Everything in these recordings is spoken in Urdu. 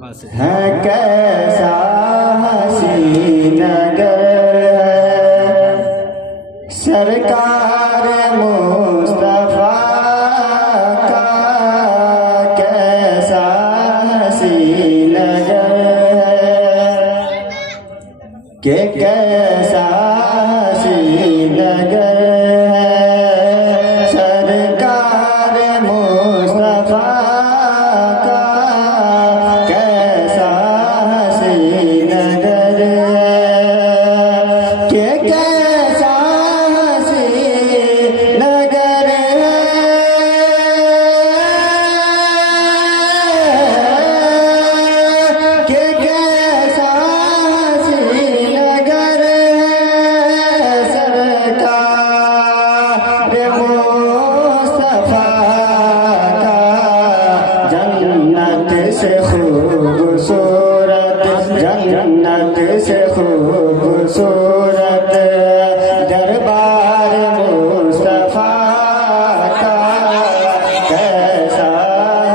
ہے کیسا حسین نگر ہے سرکار مصطفیٰ کا، کیسا حسین نگر ہے کہ کیسا حسین نگر ہے سرکار مصطفیٰ کا، کیسا حسین نگر ہے کہ کیسا حسین نگر ہے کہ کیسا حسین نگر ہے سرکار مصطفیٰ کا، جنت سے خوبصورت، جنت سے خوبصورت دربار مصطفیٰ کا، کیسا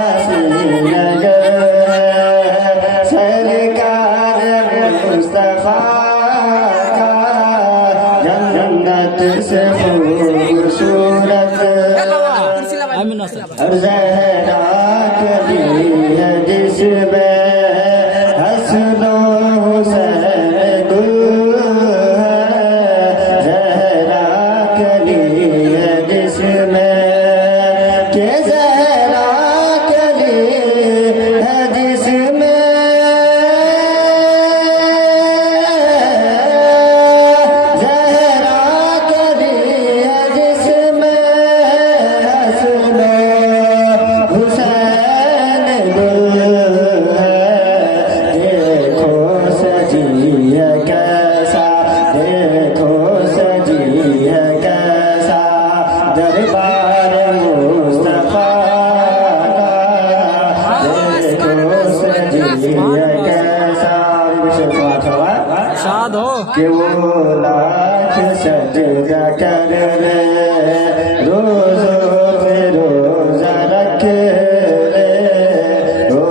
حسین نگر ہے سرکار مصطفیٰ کا، جنت سے خوبصورت اور زہرا کلی ہے جس میں حسن و حسین گل ہے، زہرا کلی ہے جس میں کہ زہرا کلی ہے جس میں زہرا کلی ہے جس میں حسن و حسین گل ہے، دیکھو سجی ہے کیسا، دیکھو سجی ہے کیسا دربار مصطفیٰ کا، دیکھو سجی ہے کیسا شاد ہو کہ وہ لاکھ سجدہ کر لے، روزوں پہ روزہ رکھ لے، وہ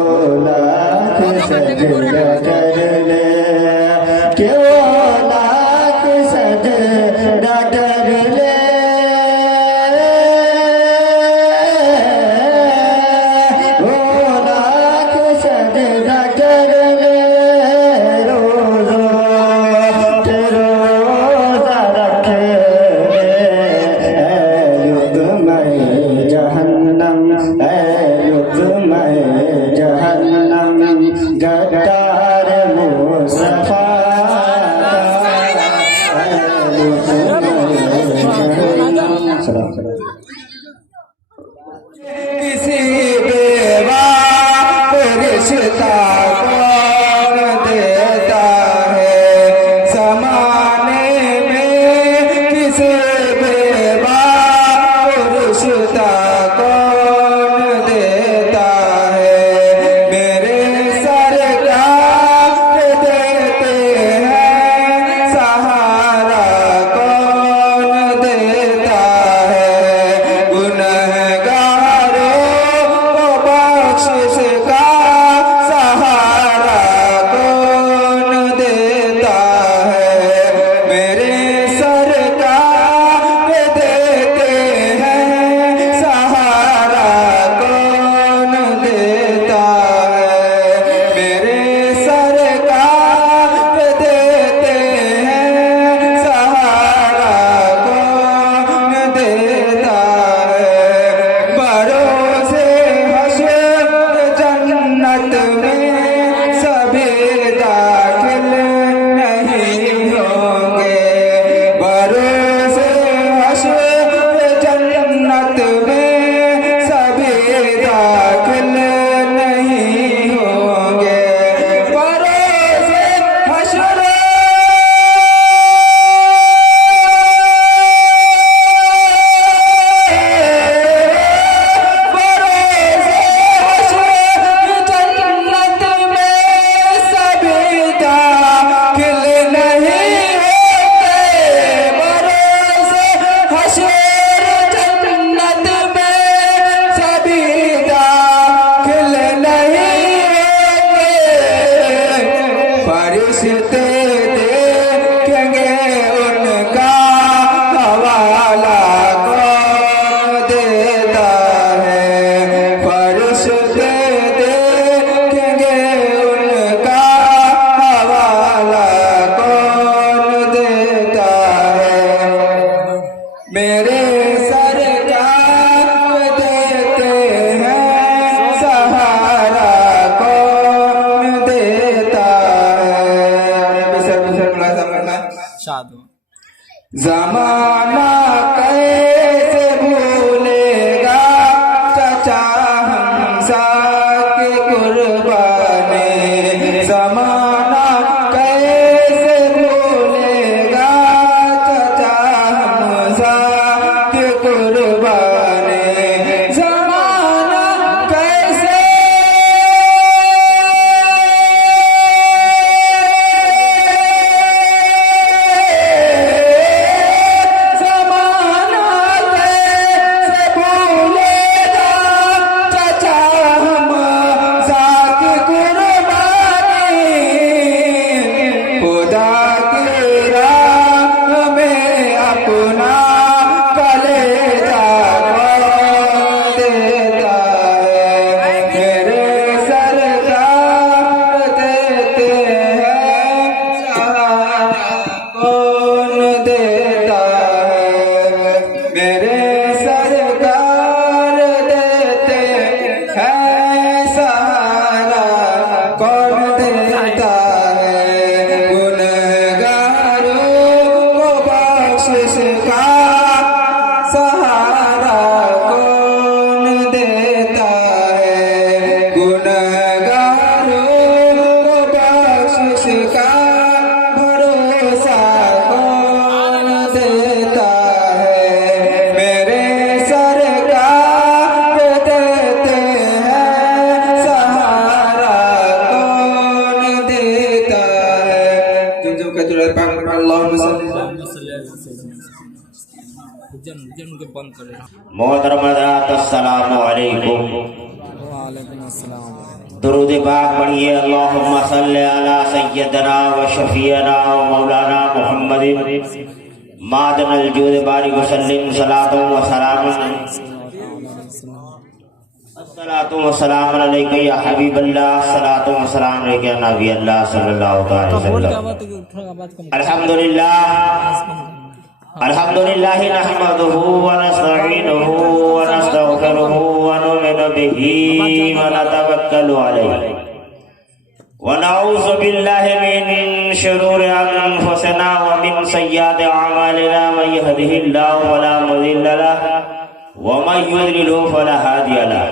لاکھ سجدہ کر لے، کہ وہ لاکھ سجدہ کر لے، وہ لاکھ سجدہ کر لے، روزوں پہ روزہ رکھ لے، اے لقمہ جہنم، اے لقمہ جہنم گدار مصطفیٰ کا، اے لقمہ جہنم۔ کسی بیوہ کو رشتہ کون دیتا ہے زمانے میں، کسی بیوہ کو رشتہ کون دیتا ہے، میرے سرکار دیتے ہیں سہارا کون دیتا ہے، گنہگاروں کو بخشش کا سہارا فرشتے دیکھیں گے ان کا حوالہ کون دیتا ہے، فرشتے دیکھیں گے ان کا حوالہ کون دیتا ہے، میرے سرکار دیتے ہیں سہارا کون دیتا ہے، زمانہ کیسے بھولے گا چچا حمزہ کی قربانی، زمانہ کیسے بھولے گا چچا حمزہ کی قربانی، زمانہ کیسے محترم حضرات السلام علیکم، درود پاک پڑھیے، اللہم صلی علی سیدنا و شفیعنا و مولانا محمد معدن الجود بارک وسلم، صلاۃ و سلام الصلاۃ و سلام علیکہ یا حبیب اللہ، صلاۃ و سلام علیکہ یا نبی اللہ صلی اللہ علیہ وسلم۔ الحمدللہ نحمدہ ونستعینہ ونستغفرہ ونؤمن بہ ونتوکل علیہ ونعوذ باللہ من شرور انفسنا ومن سیئات اعمالنا، من یہدہ اللہ فلا مضل لہ ومن یضلل فلا ہادی لہ،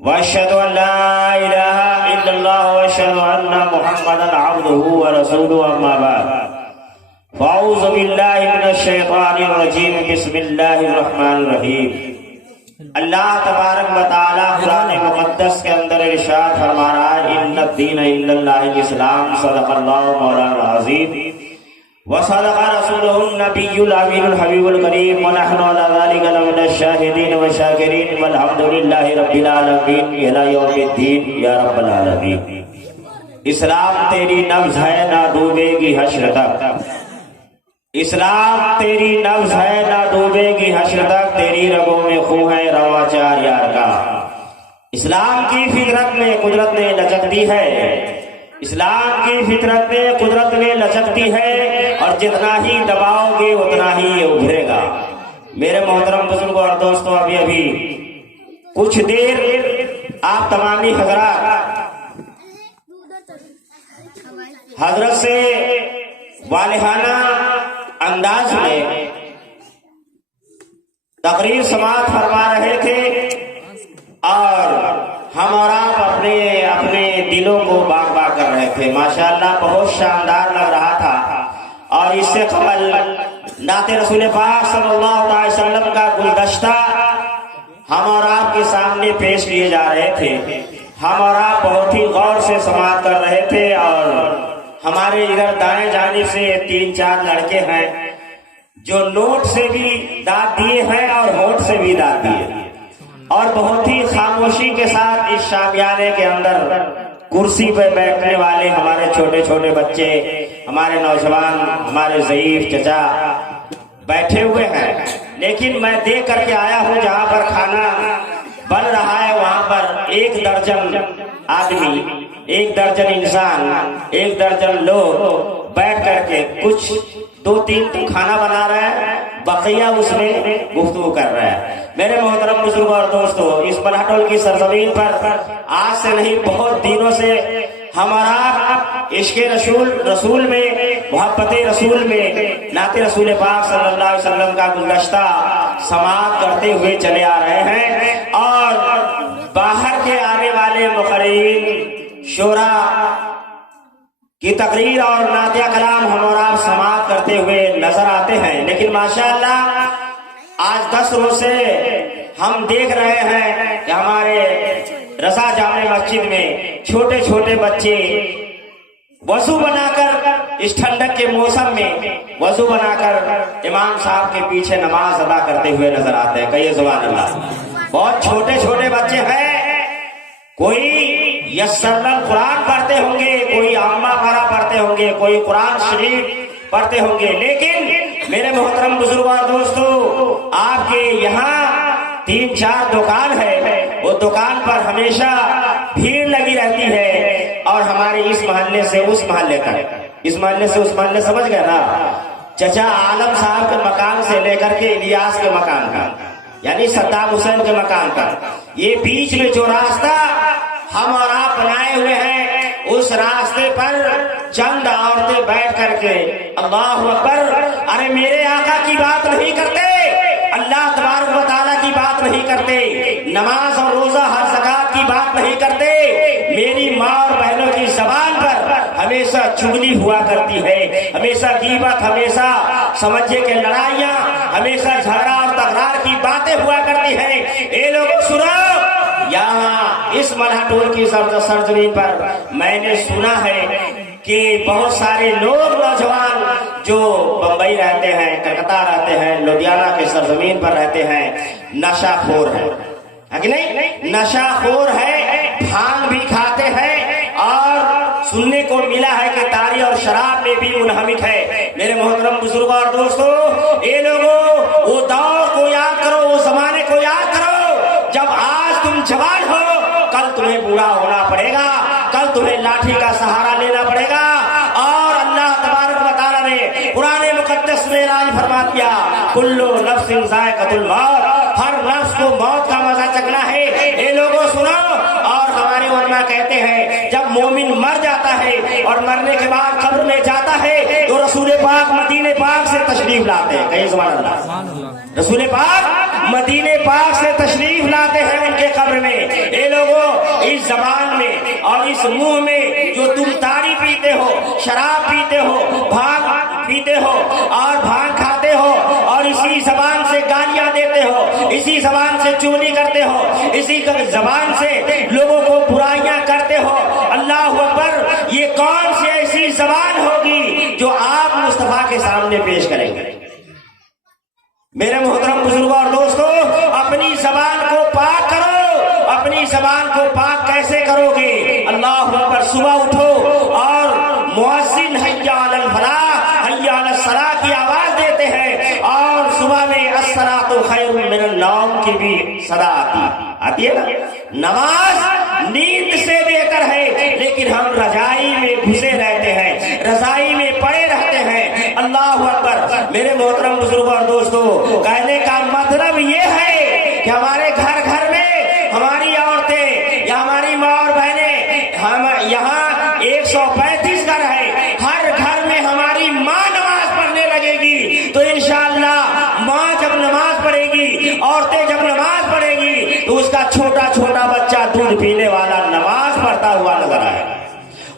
واشہد ان لا الہ الا اللہ واشہد ان محمدا عبدہ ورسولہ، اما بعد فاعوذ باللہ من الشیطان الرجیم، بسم اللہ الرحمن الرحیم۔ اللہ تبارک و تعالی قرآن مقدس کے اندر ارشاد فرما رہا ہے، ان الدین عند اللہ الاسلام، صدق اللہ مولانا العظیم وصدق رسولہ النبی الامین الحبیب الکریم، ونحن علی ذلک لمن الشاہدین والشاکرین، والحمد للہ رب العالمین الی یوم الدین یا رب العالمین۔ اسلام تیری نبض ہے نہ ڈوبے گی حشر تک، اسلام تیری نبض ہے نہ ڈوبے گی حشر تک، تیری رگوں میں خون ہے روا چار یار کا۔ اسلام کی فطرت میں قدرت نے لچکتی ہے، اسلام کی فطرت میں قدرت میں لچکتی ہے، اور جتنا ہی دباؤ گے اتنا ہی یہ ابھرے گا۔ میرے محترم بزرگوں اور دوستوں، ابھی کچھ دیر آپ تمامی حضرات حضرت سے والہانہ انداز میں تقریر سماعت فرما رہے تھے، اور ہم اور آپ اپنے اپنے دلوں کو باغ باغ کر رہے تھے۔ ماشاءاللہ بہت شاندار لگ رہا تھا، اور اس سے قبل نعت رسول پاک صلی اللہ علیہ وسلم کا گلدستہ ہم اور آپ کے سامنے پیش کیے جا رہے تھے۔ ہم اور آپ بہت ہی غور سے سماعت کر رہے تھے، اور ہمارے ادھر دائیں جانب سے 3-4 لڑکے ہیں جو نوٹ سے بھی داد دیے ہیں اور ہونٹ سے بھی داد دیے، اور بہت ہی خاموشی کے ساتھ اس شامیانے کے اندر کرسی پہ بیٹھنے والے ہمارے چھوٹے چھوٹے بچے، ہمارے نوجوان، ہمارے ضعیف چچا بیٹھے ہوئے ہیں، لیکن میں دیکھ کر کے آیا ہوں جہاں پر کھانا بن رہا ہے وہاں پر 1 درجن آدمی، 1 درجن انسان، 1 درجن لوگ بیٹھ کر کے کچھ 2-3 تو کھانا بنا رہا ہے، بقیہ اس میں گفتگو کر رہا ہے۔ میرے محترم بزرگوں اور دوستو، اس بلاٹول کی سرزمین پر آج سے نہیں بہت دنوں سے ہمارا عشق رسول میں، محبت رسول میں، نعت رسول پاک صلی اللہ علیہ وسلم کا گلدستہ سماعت کرتے ہوئے چلے آ رہے ہیں، اور باہر کے آنے والے مقررین، شورا کی تقریر اور نعتیہ کلام ہم اور آپ سماعت کرتے ہوئے نظر آتے ہیں، لیکن ماشاءاللہ آج 10 روز سے ہم دیکھ رہے ہیں کہ ہمارے رضا جامع مسجد میں چھوٹے چھوٹے بچے وضو بنا کر اس ٹھنڈک کے موسم میں وضو بنا کر امام صاحب کے پیچھے نماز ادا کرتے ہوئے نظر آتے ہیں۔ کہیے سبحان اللہ۔ بہت چھوٹے چھوٹے بچے ہیں، کوئی یسر القرآن پڑھتے ہوں گے، کوئی عامہ پارا پڑھتے ہوں گے، کوئی قرآن شریف پڑھتے ہوں گے، لیکن میرے محترم بزرگوں اور دوستو، آپ کے یہاں 3-4 دکان ہے، وہ دکان پر ہمیشہ بھیڑ لگی رہتی ہے، اور ہمارے اس محلے سے اس محلے تک، اس محلے سے اس محلے، سمجھ گئے نا؟ چچا عالم صاحب کے مکان سے لے کر کے الیاس کے مکان کا، یعنی صدام حسین کے مکان کا، یہ بیچ میں جو راستہ ہم اور آپ بنائے ہوئے ہیں، اس راستے پر چند عورتیں بیٹھ کر کے اللہ اکبر، ارے میرے آقا کی بات نہیں کرتے، اللہ تبارک و تعالیٰ کی بات نہیں کرتے، نماز اور روزہ ہر زکات کی بات نہیں کرتے، میری ماں اور بہنوں کی زبان پر ہمیشہ چغلی ہوا کرتی ہے، ہمیشہ غیبت، ہمیشہ سمجھے کہ لڑائیاں، ہمیشہ جھگڑا اور تکرار کی باتیں ہوا کرتی ہیں۔ اے لوگوں سنو، یہاں اس ملہٹول کی سرزمین پر میں نے سنا ہے کہ بہت سارے لوگ نوجوان جو بمبئی رہتے ہیں، کلکتہ رہتے ہیں، لدھیانہ کے سرزمین پر رہتے ہیں، نشہ خور ہے کہ نہیں؟ نشہ خور ہے، بھانگ بھی کھاتے ہیں، اور سننے کو ملا ہے کہ تاری اور شراب میں بھی منہمک ہے۔ میرے محترم بزرگوں اور دوستو، اے لوگوں، وہ دور کو یاد کرو، وہ زمانے کو یاد کرو، جب آج تم جوان ہو، کل تمہیں بوڑھا ہونا پڑے گا، کل تمہیں لاٹھی کا سہارا لینا پڑے گا، اور اللہ تبارک و تعالیٰ نے قرآن مقدس میں اعلان فرما دیا، کل نفس ذائقۃ الموت، ہر نفس کو موت کا مزہ چکھنا ہے۔ اے لوگوں سنو، اور ہمارے علماء کہتے ہیں جب مومن مر جاتا ہے اور مرنے کے بعد قبر میں جاتا ہے تو رسول پاک مدینے پاک سے تشریف لاتے ہیں۔ کہیں سبحان اللہ۔ رسول پاک مدینے پاک سے تشریف لاتے ہیں ان کے قبر میں۔ اے لوگوں، اس زبان میں اور اس منہ میں جو تم تاری پیتے ہو، شراب پیتے ہو، بھانگ پیتے ہو اور بھانگ کھاتے ہو، اور اسی زبان سے گالیاں دیتے ہو، اسی زبان سے چغلی کرتے ہو، اسی زبان سے لوگوں کو برائیاں کرتے ہو، اللہ اکبر، یہ کون سی ایسی زبان ہوگی جو آپ مصطفیٰ کے سامنے پیش کریں گے؟ میرے محترم بزرگوں اور دوستو، اپنی زبان کو پاک کرو۔ اپنی زبان کو پاک کیسے کرو گے؟ اللہ اکبر، صبح اٹھو اور مؤذن حی علی الفلاح، حی علی الصلاح کی آواز دیتے ہیں، اور صبح میں الصلاۃ خیر من النوم کی بھی صدا آتی ہے نا۔ نماز نیند سے بہتر ہے، لیکن ہم رضائی میں گھسے رہتے ہیں، رضائی میں پڑے رہتے ہیں۔ اللہ اکبر، میرے محترم بزرگوں اور دوستو، کہنے کا مطلب یہ ہے کہ ہمارے گھر گھر میں ہماری عورتیں یا ہماری ماں اور بہنیں، ہم یہاں 135 گھر ہے، ہر گھر میں ہماری ماں نماز پڑھنے لگے گی تو انشاءاللہ ماں جب نماز پڑھے گی، عورتیں جب نماز پڑھے گی تو اس کا چھوٹا چھوٹا بچہ دودھ پینے والا نماز پڑھتا ہوا نظر آئے گا،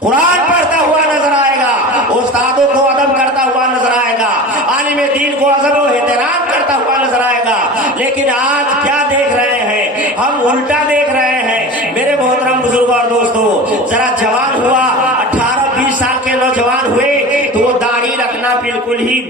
قرآن پڑھتا ہوا نظر آئے گا، استادوں کو ادب کرتا ہوا نظر آئے گا، عالم دین کو ادب و احترام کرتا ہوا نظر آئے گا۔ لیکن آج کیا دیکھ رہے ہیں؟ ہم الٹا دیکھ رہے ہیں۔ میرے محترم بزرگوں اور دوستو، ذرا جوان ہوا، 18-20 سال کے نوجوان ہوئے تو وہ داڑھی رکھنا بالکل ہی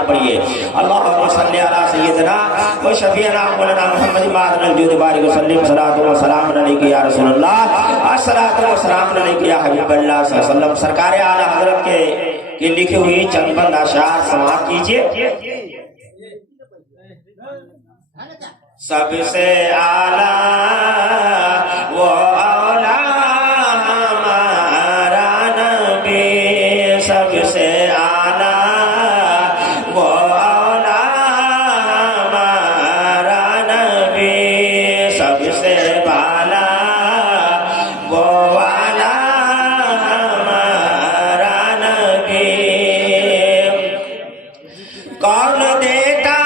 پاک پڑھیے اللہم صلی علی سیدنا و شفیعنا مولانا محمد مادن الجود بارک وسلم صلاۃ و سلام علیک یا رسول اللہ الصلاۃ و سلام علیک یا حبیب اللہ صلی اللہ علیہ وسلم. سرکار اعلی حضرت کے لکھی ہوئی چند بند اشعار سماعت کیجیے. سب سے اعلیٰ وہ اولا ہمارا نبی، سب سے اعلیٰ وہ اولا ہمارا نبی، سب سے بالا وہ والا ہمارا نبی. کون دیتا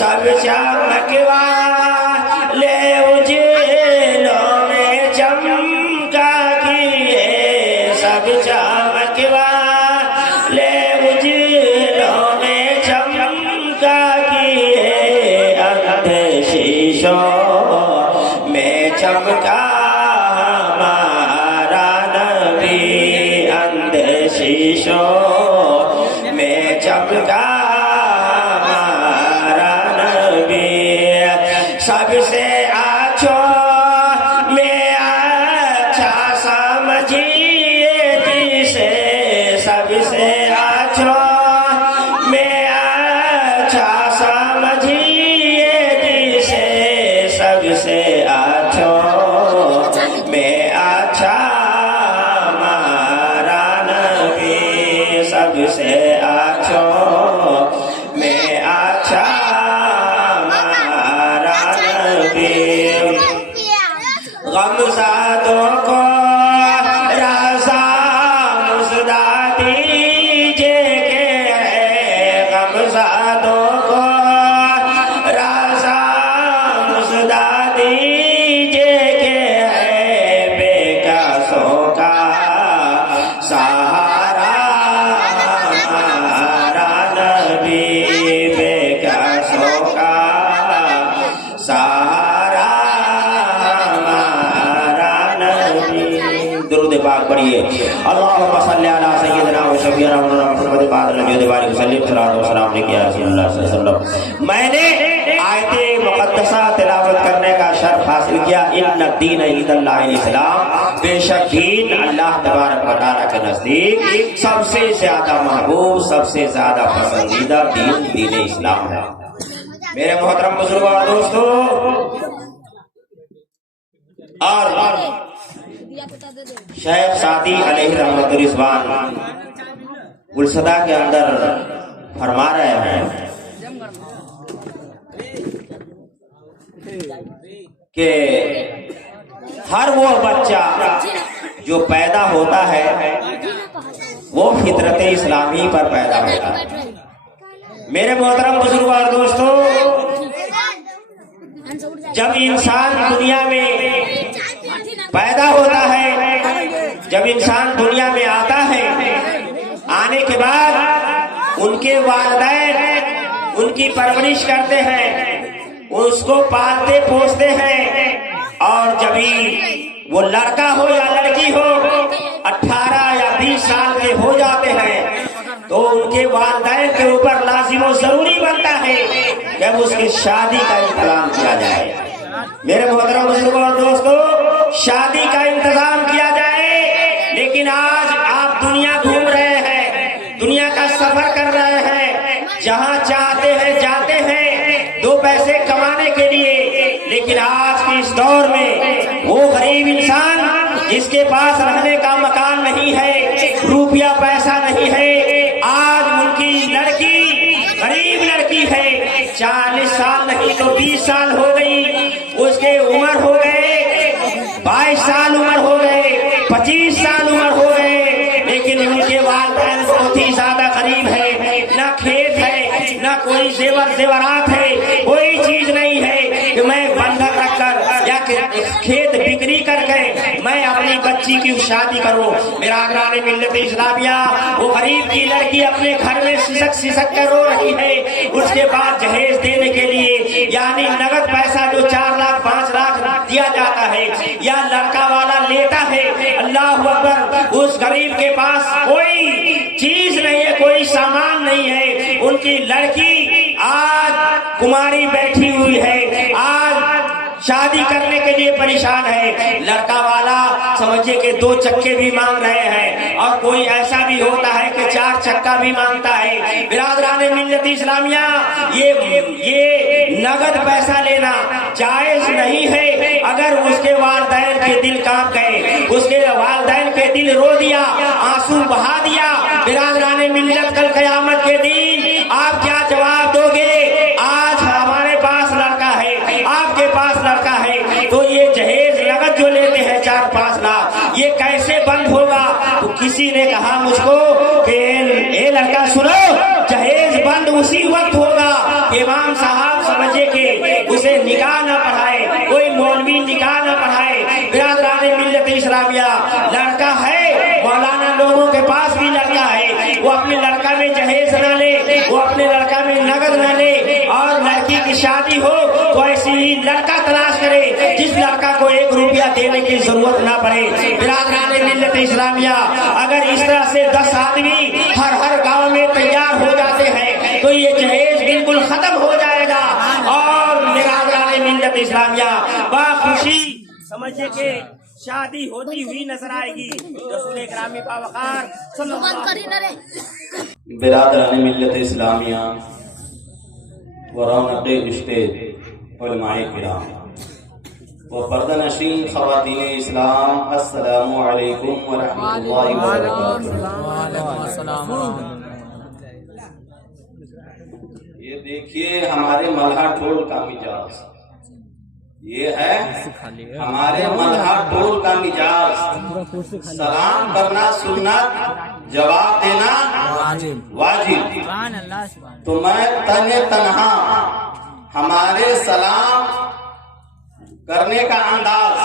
سب چمکوا لے اجلوں میں چمکا کیے، سب چمکوا لے اجلوں میں چمکا کیے، اندھے شیشوں میں چمکا ہمارا نبی، اندھے شیشوں میں چمکا سب سے اچھوں میں اچھا سمجھیے جسے، سب سے اچھوں میں اچھا سمجھیے جسے، سب سے اچھوں میں اچھا ہمارا نبی، سب سے اچھوں میں اچھا غمزادوں کو رضا مزدہ دیجئے کہ غمزادوں کو رضا مزدہ دیجئے کہ بے کسوں کا سہارا ہمارا نبی، بے کسوں کا سہارا. درود پاک پڑھیے اللہم صلی علی سیدنا و شفیعنا مولانا محمد مادن الجود بارک وسلم صلاۃ و سلام علیک یا رسول اللہ صلی اللہ علیہ وسلم. میں نے آیت مقدسہ تلاوت کرنے کا شرف حاصل کیا. ان الدین عند اللہ الاسلام، بے شک دین اللہ تبارک و تعالیٰ کے نزدیک سب سے زیادہ محبوب، سب سے زیادہ پسندیدہ دین دین اسلام ہے. میرے محترم بزرگوں اور دوستو، اور شیخ سعدی علیہ رحمت الرضوان گلصدہ کے اندر فرما رہے ہیں کہ ہر وہ بچہ جو پیدا ہوتا ہے وہ فطرت اسلامی پر پیدا ہوتا ہے. میرے محترم بزرگوں اور دوستو، جب انسان دنیا میں پیدا ہوتا ہے، جب انسان دنیا میں آتا ہے، آنے کے بعد ان کے والدین ان کی پرورش کرتے ہیں، اس کو پالتے پوستے ہیں، اور جبھی وہ لڑکا ہو یا لڑکی ہو 18 یا 20 سال کے ہو جاتے ہیں تو ان کے والدین کے اوپر لازم و ضروری بنتا ہے کہ اب اس کی شادی کا انتظام کیا جائے. میرے محترم بزرگوں اور دوستو، شادی کا انتظام کیا جائے. لیکن آج آپ دنیا گھوم رہے ہیں، دنیا کا سفر کر رہے ہیں، جہاں چاہتے ہیں جاتے ہیں 2 پیسے کمانے کے لیے. لیکن آج کے اس دور میں وہ غریب انسان جس کے پاس رہنے کا مکان نہیں ہے، روپیہ پیسہ نہیں ہے، آج ان کی لڑکی غریب لڑکی ہے، 40 سال نہیں تو 20 سال ہو گئی، اس کے عمر ہو گئے 22 سال عمر ہو گئے، 25 سال عمر ہو گئے، لیکن ان کے والدین بہت ہی زیادہ غریب ہے، نہ زیورات ہے، کوئی چیز نہیں ہے کہ میں بندھک رکھ کر یا کھیت بکری کر کے میں اپنی بچی کی شادی کروں۔ میرا اگران ملت اسلامیہ، وہ غریب کی لڑکی اپنے گھر میں سسک کر رو رہی ہے، اس کے بعد جہیز دینے کے لیے یعنی نقد پیسہ جو 4 لاکھ 5 لاکھ دیا جاتا ہے یا لڑکا والا لیتا ہے، اللہ اکبر، اس غریب کے پاس کوئی چیز نہیں ہے، کوئی سامان نہیں ہے، ان کی لڑکی آج کماری بیٹھی ہوئی ہے، آج شادی کرنے کے لیے پریشان ہے، لڑکا والا سمجھے کہ 2 چکے بھی مانگ رہے ہیں اور کوئی ایسا بھی ہوتا ہے کہ 4 چکا بھی مانگتا ہے۔ برادران ملت اسلامیہ، یہ نقد پیسہ لینا جائز نہیں ہے۔ اگر اس کے والدین کے دل کانپ گئے، اس کے والدین کے دل رو دیا، آنسو بہا دیا، برادران ملت کل قیامت کے دن آپ کیا جواب دو گے؟ آج ہمارے پاس لڑکا ہے، آپ کے پاس لڑکا ہے، تو یہ جہیز نقد جو لیتے ہیں 4-5 لاکھ، یہ کیسے بند ہوگا؟ تو کسی نے کہا مجھ کو کہ اے لڑکا سنو، جہیز بند اسی وقت ہوگا کہ امام صاحب سمجھے کہ اسے نکاح نہ پڑھائے، کوئی مولوی نکاح نہ پڑھائے۔ برادران ملت اسلامیہ، لڑکا ہے، مولانا لوگوں کے پاس بھی لڑکا ہے، وہ اپنے لڑکا میں جہیز نہ لے، وہ اپنے لڑکا میں نقد نہ لے، اور لڑکی کی شادی ہو تو ایسی ہی لڑکا تلاش کرے جس لڑکا کو 1 روپیہ دینے کی ضرورت نہ پڑے۔ برادران ملت اسلامیہ، اگر اس طرح سے 10 آدمی ہر گاؤں میں تیار ہو جاتے ہیں تو یہ جہیز بالکل ختم ہو جائے گا، اور برادران ملت اسلامیہ باخوشی سمجھے کہ شادی ہوتی ہوئی نظر آئے گی۔ رسول اکرامی باوقار صلی اللہ علیہ وسلم۔ برادران ملت اسلامیہ و رونق اسٹیج علماء کرام و پردہ نشین خواتین اسلام، السلام علیکم ورحمۃ اللہ وبرکاتہ۔ یہ دیکھیے ہمارے ملہا ٹول کا مزاج، یہ ہے ہمارے ملہا ٹول کا مزاج۔ سلام کرنا سنت، جواب دینا واجب۔ تو میں تنہا ہمارے سلام کرنے کا انداز،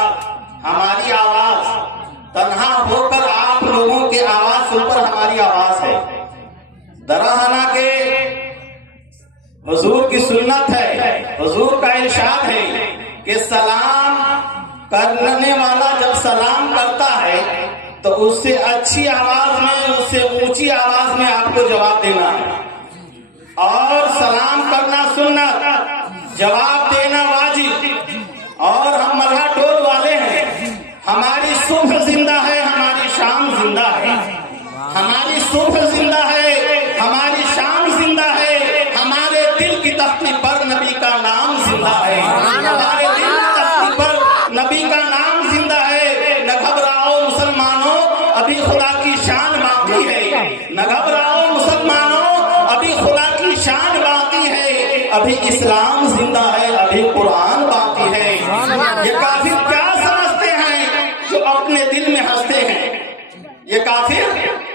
ہماری آواز تنہا ہو کر آپ لوگوں کی آواز سے اوپر ہماری آواز ہے۔ دراہنا کے حضور کی سنت ہے، حضور کا ارشاد ہے کہ سلام کرنے والا جب سلام کرتا ہے تو اس سے اچھی آواز میں، اس سے اونچی آواز میں آپ کو جواب دینا ہے، اور سلام کرنا سنت، جواب دینا واجب۔ اور ہم ملہا ٹول والے ہیں، ہماری صبح زندہ ہے، ہماری شام زندہ ہے، ہماری صبح زندہ ہے، ہماری شام زندہ ہے، ہمارے دل کی تختی پر نبی کا نام زندہ ہے، ہمارے دل کی تختی پر نبی کا نام زندہ ہے۔ نہ گھبراؤ مسلمانوں، ابھی خدا کی شان باقی ہے، نہ گھبراؤ مسلمانوں، ابھی خدا کی شان باقی ہے، ابھی اسلام زندہ ہے، ابھی قرآن باقی ہے۔ یہ کافر کیا سمجھتے ہیں جو اپنے دل میں ہنستے ہیں؟ یہ کافر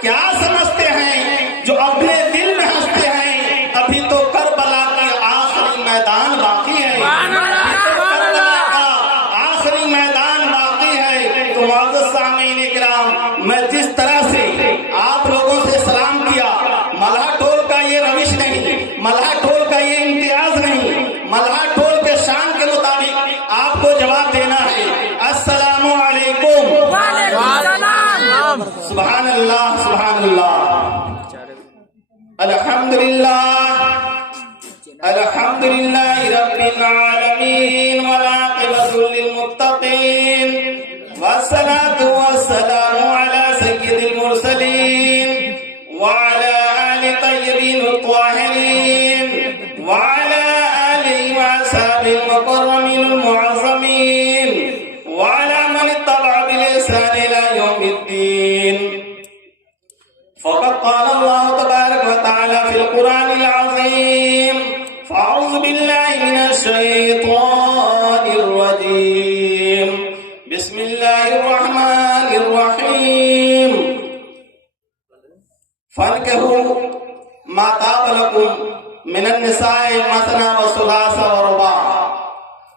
کیا سمجھتے ہیں جو اپنے دل میں ہنستے ہیں؟ ابھی تو کربلا کی آخری میدان باقی ہے، کربلا کا آخری میدان باقی ہے۔ تو معزز سامعین کرام، میں جس طرح سے آپ لوگوں سے سلام کیا، ملہا ٹول کا یہ روش نہیں، ملہا ٹول کا یہ امتیاز نہیں، ملہا ٹول کے شان کے مطابق آپ کو جواب دینا ہے۔ السلام علیکم، سبحان اللہ، سبحان اللہ، الحمدللہ، الحمدللہ رب العالمین، والعاقبۃ للمتقین، والصلاة والسلام علی سید المرسلین، وعلى آل طیبین الطاہرین، وعلى آلہ وأصحابہ المکرمین المعظمین، وعلى من اتبع بلسان إلى يوم الدين۔ فقد قال الله تبارك وتعالى في القرآن العظيم، فأعوذ بالله من الشيطان الرجيم، بسم الله الرحمن الرحيم، فانكحوا ما طاب لكم من النساء مثنى وثلاث ورباع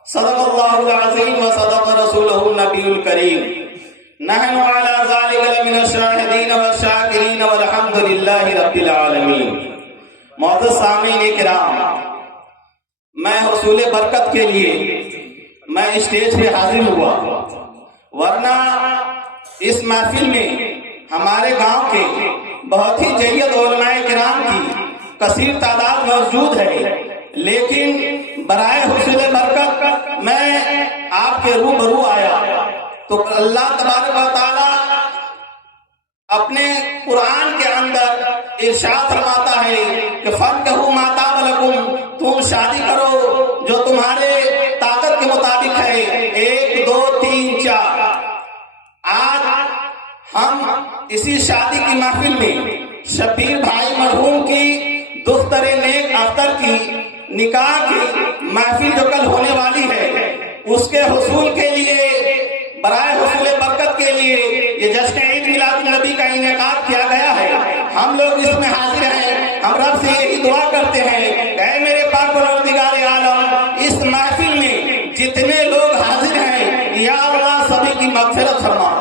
صدق الله العظيم وصدق رسوله النبي الكريم نحن على ذلك لمن الشاهدين والشاكرين والحمد لله رب العالمين. معزز سامعین کرام، میں حصول برکت کے لیے میں اسٹیج پہ حاضر ہوا، ورنہ اس محفل میں ہمارے گاؤں کے بہت ہی جید علماء کرام کی کثیر تعداد موجود ہے، لیکن برائے حصول برکت میں آپ کے روبرو آیا تو اللہ تبارک و تعالی اپنے قرآن کے اندر ارشاد فرماتا ہے کہ فَانكِحُوا مَا طَابَ لَكُمْ، تم شادی کرو جو تمہارے طاقت کے مطابق ہے، 1 2 3 4. آج ہم اسی شادی کی محفل میں شبیر بھائی مرحوم کی دختر نیک اختر کی نکاح کی محفل جو کل ہونے والی ہے، اس کے حصول کے لیے، برائے حصول برکت کے لیے یہ جشن عید میلاد النبی کا انعقاد کیا گیا ہے. ہم لوگ اس میں حاضر ہیں. ہم رب سے یہی دعا کرتے ہیں کہ اے میرے پاک پروردگار عالم، اس محفل میں جتنے لوگ حاضر ہیں یا اللہ سبھی کی مغفرت فرما.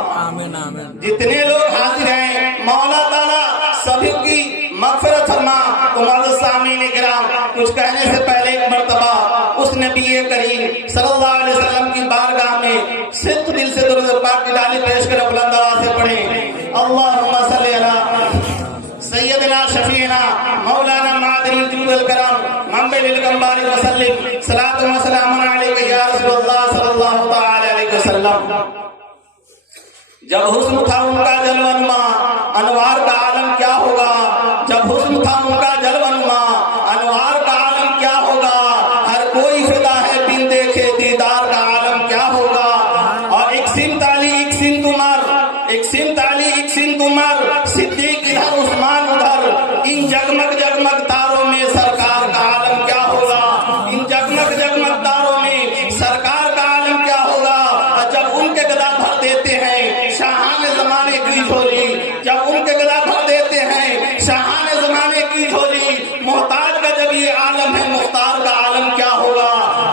جتنے لوگ حاضر ہیں مولا تعالیٰ سبھی کی مغفرت فرما. تو معزز سامعین کرام، کچھ کہنے سے پہلے ایک مرتبہ اس نبی کریم صلی اللہ علیہ وسلم کی بارگاہ میں صدق دل سے درود پاک کی ڈالی پیش کر بلند آواز سے پڑھیں اللہم صلی علی سیدنا شفیعنا مولانا معدن الجود الکرام منبع للکمبار وسلم صلاۃ و سلام علیک یا رسول اللہ صلی اللہ تعالی علیہ وسلم. جب حسن تھا ان کا جلوہ نما انوار کا عالم کیا ہوگا. جب حسن تھا ان کا جلوہ نما انوار کا عالم کیا ہوگا. ہر کوئی فدا ہے بن دیکھے دیدار کا عالم کیا ہوگا. اور ایک سمت علی ایک سمت عمر، ایک سمت علی ایک سمت عمر، صدیق ادھر عثمان ادھر، ان جگمگ جگمگ تاروں میں سرکار کا عالم کیا ہوگا. ان جگمگ جگمگ تاروں میں سرکار کا عالم کیا ہوگا. جب ان کے گدا بھر دیتے ہیں شاہان زمانے کی جھولی، جب ان کے گلا بھر دیتے ہیں شاہان زمانے کی جھولی. محتاج کا جب یہ عالم ہے مختار کا عالم کیا ہوگا.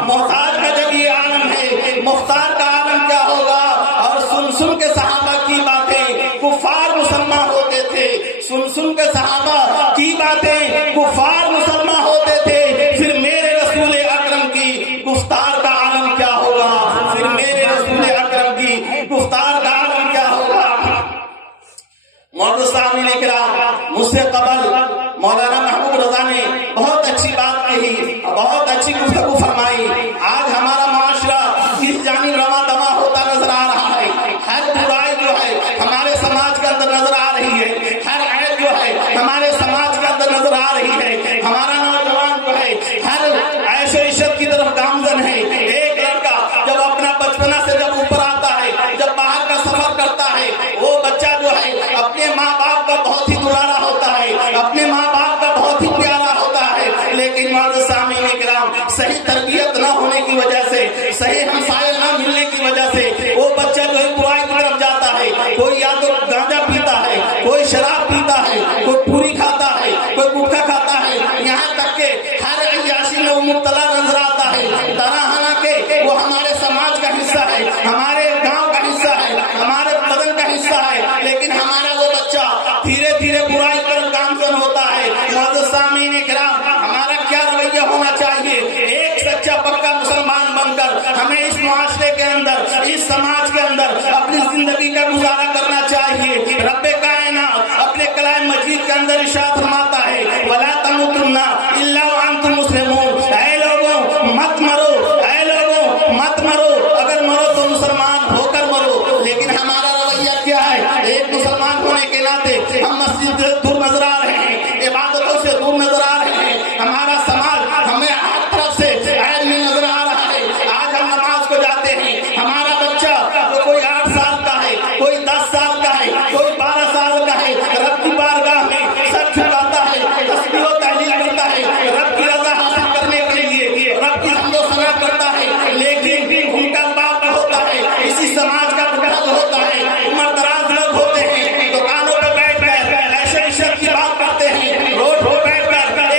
محتاج کا جب یہ عالم ہے مختار کا عالم کیا ہوگا. اور سن سن کے صحابہ کی باتیں کفار مسلمان ہوتے تھے. سن سن کے صحابہ کی باتیں کفار مسلمان ہوتے تھے. پھر میرے رسول اکرم کی گفتار کا عالم کیا ہوگا. پھر میرے رسول اکرم کی گفتار کا عالم کیا ہوگا. معزز سامعین کرام، مجھ سے قبل مولانا محبوب رضا نے بہت اچھی بات کہی، بہت اچھی گفتگو فرمائی. آج ہمارا معاشرہ کس جانب رواں دواں ہوتا نظر آ رہا ہے. ہر برائی جو ہے ہمارے سماج کے اندر نظر آ رہی ہے. ہر عیب جو ہے ہمارے سماج کے اندر نظر آ رہی ہے. ہمارا نوجوان جو ہے ہر عیش و عشرت کی طرف گامزن ہے. ایک لڑکا جب اپنا بچپنا سے جب اوپر آتا ہے، جب باہر کا سفر کرتا ہے، وہ بچہ جو ہے اپنے ماں باپ کا بہت ہی دلالا ہوتا ہے، اپنے ماں باپ کا بہت ہی پیارا ہوتا ہے. لیکن معزز سامعین کرام، صحیح تربیت نہ ہونے کی وجہ سے، صحیح ہمسائے نہ ملنے کی وجہ سے وہ بچہ جو ہے برائی کی طرف جاتا ہے. کوئی یا تو گانجا پیتا ہے، کوئی شراب پیتا ہے، کوئی پوری کھاتا ہے، کوئی گٹکا کھاتا ہے، یہاں تک کہ ہر عیاشی میں وہ مبتلا نظر آتا ہے. حالانکہ وہ ہمارے سماج کا حصہ ہے، ہمارے گاؤں کا حصہ ہے، ہمارے بدن کا حصہ ہے. لیکن ہمارا وہ بچہ دھیرے دھیرے برائی پر گامزن ہوتا ہے. معزز سامعین کرام، ہمارا کیا رویہ ہونا چاہیے؟ ایک سچا پکا مسلمان بن کر ہمیں اس معاشرے کے اندر، اس سماج کے اندر اپنی زندگی کا گزارا کرنا چاہیے. رب کائنات اپنے کلام مجید کے اندر ارشاد فرماتا ہے وَلَا تَمُوتُنَّ إِلَّا وَأَنْتُمْ مُسْلِمُونَ. اے لوگوں مت مرو، اے لوگوں مت مرو. اگر مرو تو مسلمان ہو کر مرو. لیکن ہمارا رویہ کیا ہے؟ ایک مسلمان ہونے کے ناطے ہم مسجد سے دور نظر آ رہے ہیں، عبادتوں سے دور نظر آ رہے ہیں. ہمارا سماج ہمیں ہر طرف سے عیب میں نظر آ رہا ہے. آج ہم نماز کو جاتے ہیں، ہمارا بچہ تو کوئی 8 سال کا ہے، کوئی 10 سال کا ہے، کوئی 12 سال کا ہے، رب کی بارگاہ میں سر جھکاتا ہے، تسبیح و تحلیل کرتا ہے، رب کی رضا حاصل کرنے کے لیے رب کی حمد و ثنا کرتا ہے. لیکن ان کا باپ ہوتا ہے، اسی سماج کا بڑا ہوتا ہے، عمر دراز لوگ ہوتے ہیں، دکانوں پہ بیٹھ کر ایسے عشرت کی بات کرتے ہیں، روڈ پہ بیٹھ کر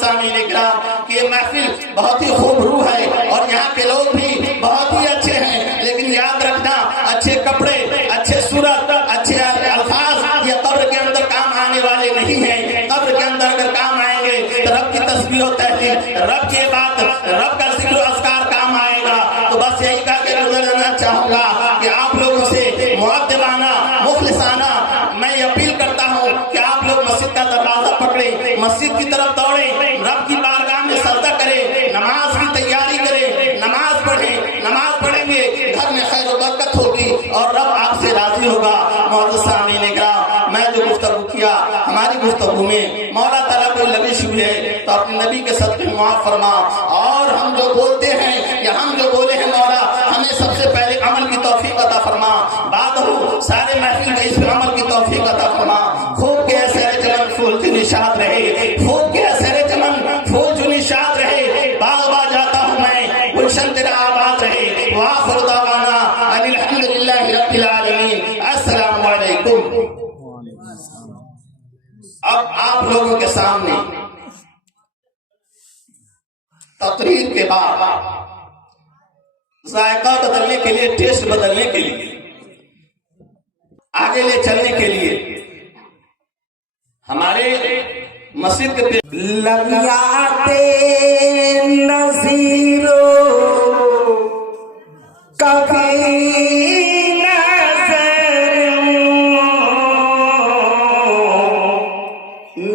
سامعین کرام کہ یہ محفل بہت ہی خوب روح ہے اور یہاں کے لوگ بھی بہت ہی اچھے ہیں، لیکن یاد رکھنا اچھے کپڑے، اچھے صورت، اچھے الفاظ یہ قبر کے اندر کام آنے والے نہیں ہیں۔ قبر کے اندر اگر کام آئیں گے تو رب کی تسبیح و تحلیل، رب کی بات، رب کا ذکر و اذکار کام آئے گا۔ تو بس یہی کہہ کے گزر جانا چاہوں گا کہ آپ لوگوں سے مؤدبانہ مخلصانہ میں یہ اپیل کرتا ہوں کہ آپ لوگ مسجد کا دروازہ پکڑیں، مسجد کی طرف دوڑیں، رب کی بارگاہ میں سجدہ کریں، نماز کی تیاری کریں، نماز پڑھیں گے گھر میں خیر و برکت ہوگی اور رب آپ سے راضی ہوگا۔ معزز سامعین کرام، میں جو گفتگو کیا ہماری گفتگو میں مولا تعالیٰ کو لگی شبی ہے تو اپنے نبی کے صدقے میں معاف فرما، اور ہم جو بولتے ہیں یا ہم جو بولے ہیں مولا ہمیں سب سے پہلے عمل کی توفیق عطا فرما، بعد ہو سارے محفل کے اس پہ عمل کی توفیق عطا فرما۔ خوب کے سیر چمن پھول جو نشاد رہے، خوب کے سیر چمن پھول جو نشاد رہے، باغ باغ جاتا ہوں میں گلشن تیرا آباد رہے۔ وآخر دعوانا ان الحمدللہ رب العالمین۔ السلام علیکم۔ اب آپ لوگوں کے سامنے تقریر کے بعد ذائقہ بدلنے کے لیے، ٹیسٹ بدلنے کے لیے، آگے لے چلنے کے لیے ہمارے مسجد کے لمیاتے نظیرو کبھی نظر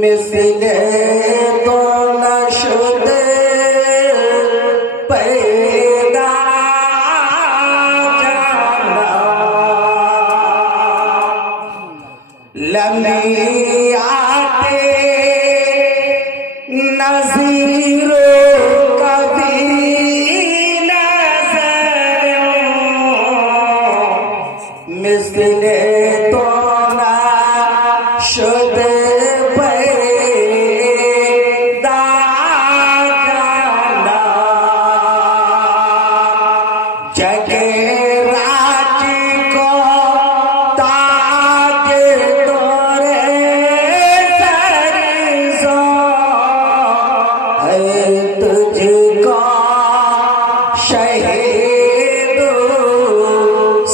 مثل تو نشد پیدا جانا لمیاتے نظیرو کبھی نظر مثل تو نشد پیدا جانا جگہ راجی کو تاج دورے سرزو ہے تجھ کو شہید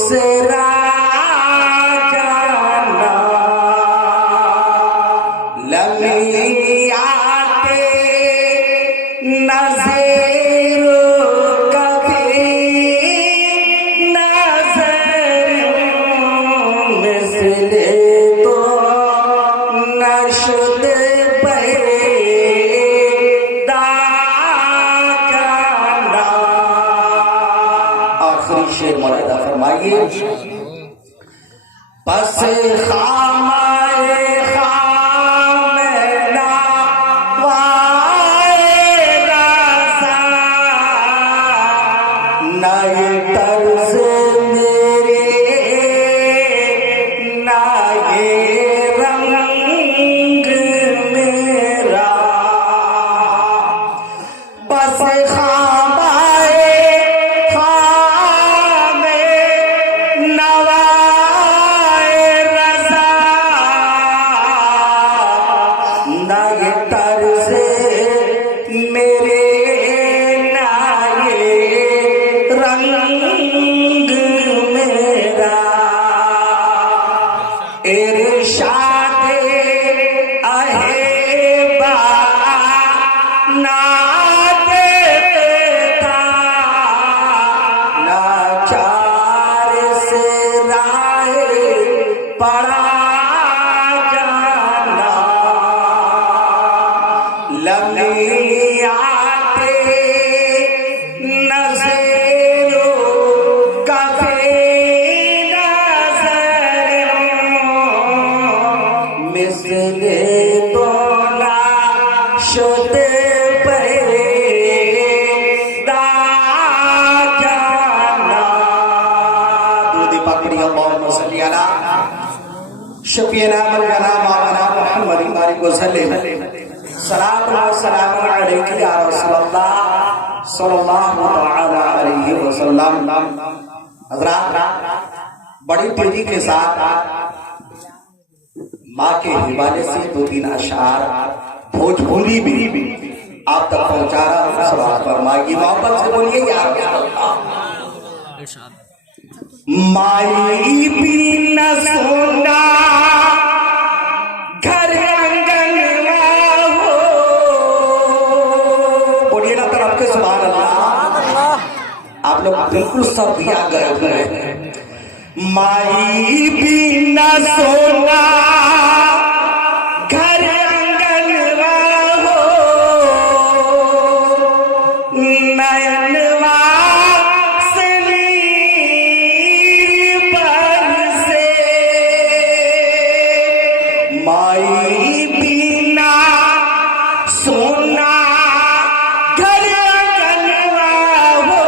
سرا جانا لمیاتے نظیر کبھی نظر مثل تو نشد پیدا جانا۔ آخری شعر مولانا فرمائیے، پس خامائے خام نوائے رضا نئے طرز میرے نئے رنگ میرا، بس خامائے خام نوائے رضا نئے طرز میرے نئے رنگ میرا، ارشاد اہیبا ناد دیتا لاچار سے رائے پڑا جانا لمیاتے نظیرو کبھی نظر مثل تو نشد پیدا جانا۔ درود پاک پڑھیے، اللہم صلی علی شفیعنا مولانا مولانا محمد بارک وسلم۔ سلام و سلام علیک یا رسول اللہ صلی اللہ تعالی علیہ وسلم۔ حضرات، بڑی تیزی کے ساتھ ماں کے حوالے سے دو تین اشعار بھوجپوری بھی آپ تک پہنچا رہا ہوں، سماعت فرمائیے، محبت سے بولیے یا رسول اللہ۔ مائی بھی نہ سونا گھر آنگن ہو، بولیے نا طرف کے سبحان اللہ۔ آپ لوگ بالکل سب دیا گئے ہوئے ہیں۔ مائی بھی نہ سونا گھر آنگن ہو، نین مائی بینا سونا گھر آنگنوا ہو،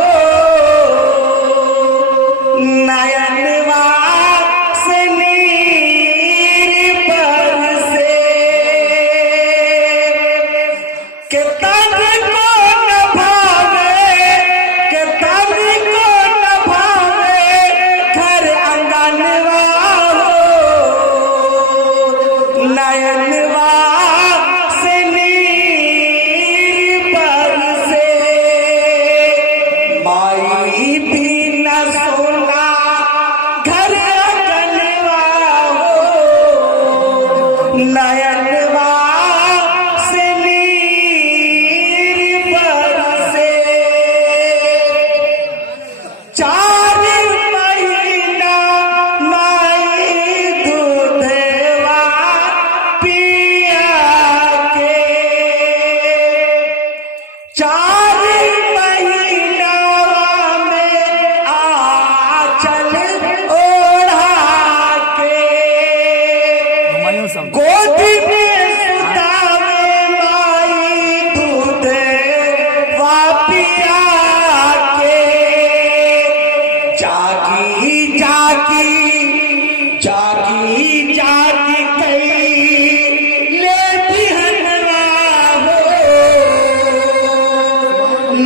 نینوا سے نیر برسے، کہ تن کو نہ بھاوے، کہ تن کو نہ بھاوے گھر آنگنوا ہو، نینوا سے نیر برسے، مائی بھی نہ سونا گھر آنگنوا ہو، نینوا سے نیر برسے، 4 مہینہ مائی دودھوا پیا کے، 4 مہینہ میں آنچل اوڑھا کے، گود میں ستاوے مائی دودھوا پیا کے، جاگی جاگی جاگی جاگی کئی لیتی ہنوا ہو،